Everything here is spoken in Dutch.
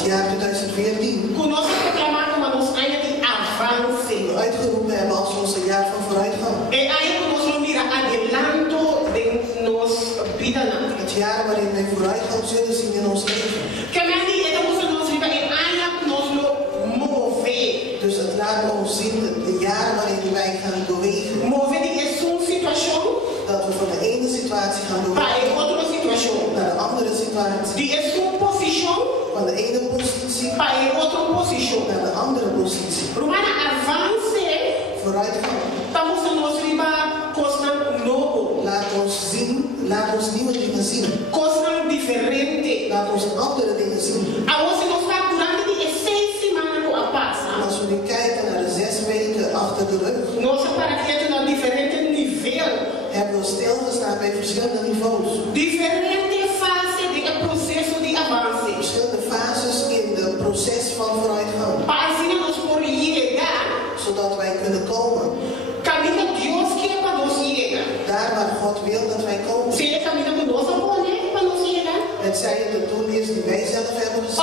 het jaar 2014 uitgeroepen hebben als onze jaar van vooruitgang. Het jaar waarin wij vooruitgang zullen zien in ons leven. Dus het laat ons zien de jaren waarin wij gaan bewegen. Dat we van de ene situatie gaan bewegen naar de andere situatie. Van de ene positie naar de andere positie. Vooruitgang. Laat ons nieuwe dingen zien. Laat ons andere dingen zien. Als we nu kijken naar de 6 weken achter de rug, hebben we stilgestaan bij verschillende niveaus. Verschillende fases in het proces van vooruitgang. Zodat wij kunnen komen. Daar waar God wil dat wij komen. Het zij het doel is die wij zelf hebben gezet.